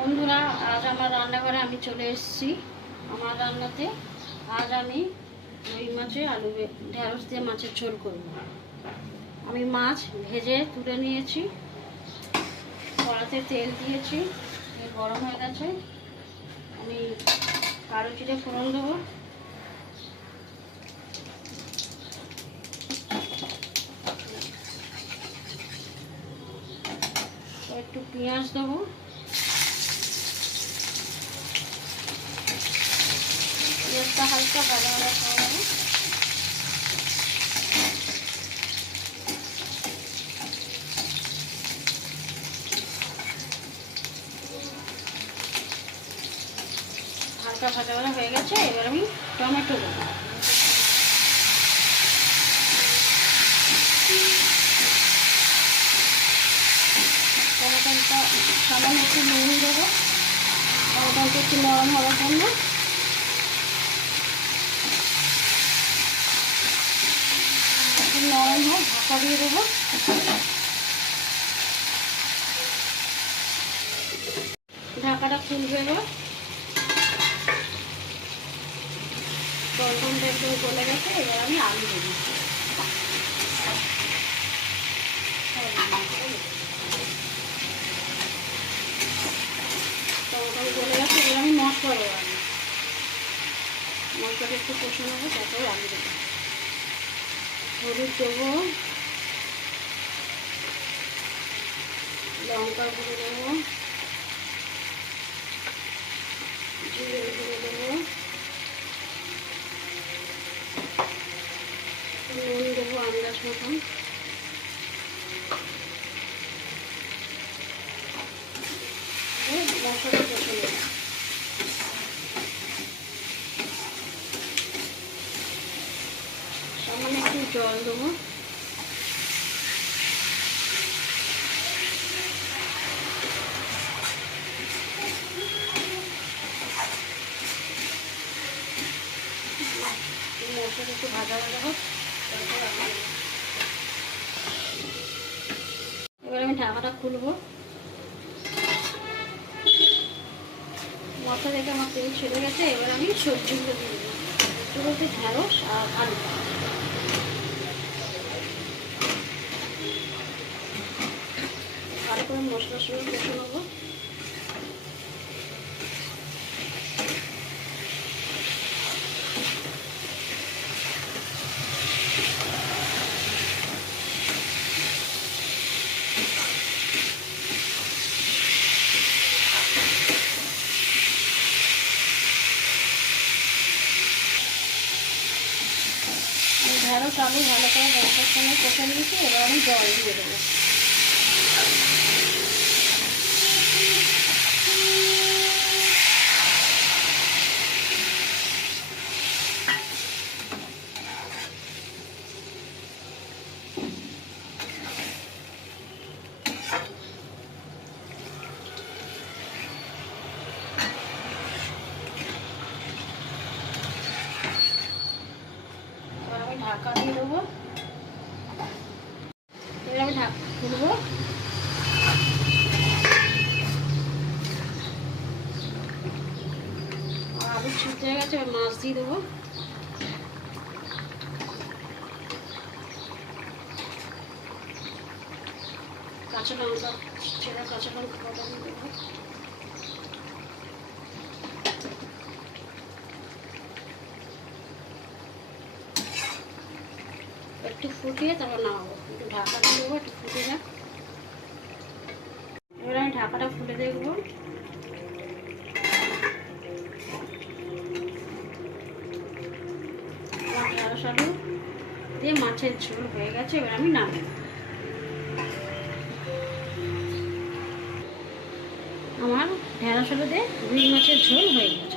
বন্ধুরা, আজ আমার রান্নাঘরে আমি চলে এসেছি। আমার রান্নাতে আজ আমি রুই মাছে আলু ঢেঁড়স দিয়ে মাছের ঝোল করব। আমি মাছ ভেজে তুলে নিয়েছি, কড়াতে তেল দিয়েছি, তেল গরম হয়ে গেছে। আমি কালো জিরে ফোড়ন দেবো, একটু পেঁয়াজ দেবো, পেঁয়াজটা হালকা ভাজা ভাজা করে নেবো। হালকা ভাজা ভাজা হয়ে গেছে, এবার আমি টমেটো দেবো। টমেটোটা সামান্য একটু নুন দেবো, টমেটোটা একটু নরম হওয়ার জন্য। নরম হোক, ঢাকা দিয়ে দেবো। ঢাকাটা খুলবে, এবার টমেটোটা একটু গলে গেছে, এবার আমি আলু দেবো। টমেটো গলে গেছে, এবার আমি মশলা দেবো। মশলাটা একটু কষে নেবো, তারপরে আলু দেবো। হলুদ দেবো, লঙ্কা গুঁড়ো দেবো, জিরে গুঁড়ো দেবো, নুন দেবো আন্দাজ মতন। মশলাটা কষে নেবো। সামান্য একটু জল দেবো। মশলাটা একটু ভাজা ভাজা হোক, এবার আমি ঢাকাটা খুলবো। মশলা থেকে আমার তেল ছেড়ে গেছে, এবার আমি সবজিগুলো দিয়ে দেবো। সবজি বলতে ঢেঁড়স আর আলু। ভালো করে মশলার সঙ্গে কষে নেবো। ঢেঁড়স আলু ভালো করে মশলার সঙ্গে কষে নিয়েছি, এবার আমি জল দিয়ে দেবো। ঢাকা দিয়ে দেবো, এবার আমি ঢাকা খুলবো। আলু সিদ্ধ হয়ে গেছে, এবার মাছ দিয়ে দেবো। কাঁচা লঙ্কা ছেঁড়া কাঁচা লঙ্কা বাটা দিয়ে দেবো। একটু ফুটিয়ে তারপর নামাবো। একটু ঢাকা দিয়ে দেবো, একটু ফুটে যাক। এবার আমি ঢাকাটা খুলে দেখবো। ঢেঁড়স আলু দিয়ে মাছের ঝোল হয়ে গেছে, এবার আমি নামাবো। আমার ঢেঁড়স আলু দিয়ে রুই মাছের ঝোল হয়ে গেছে।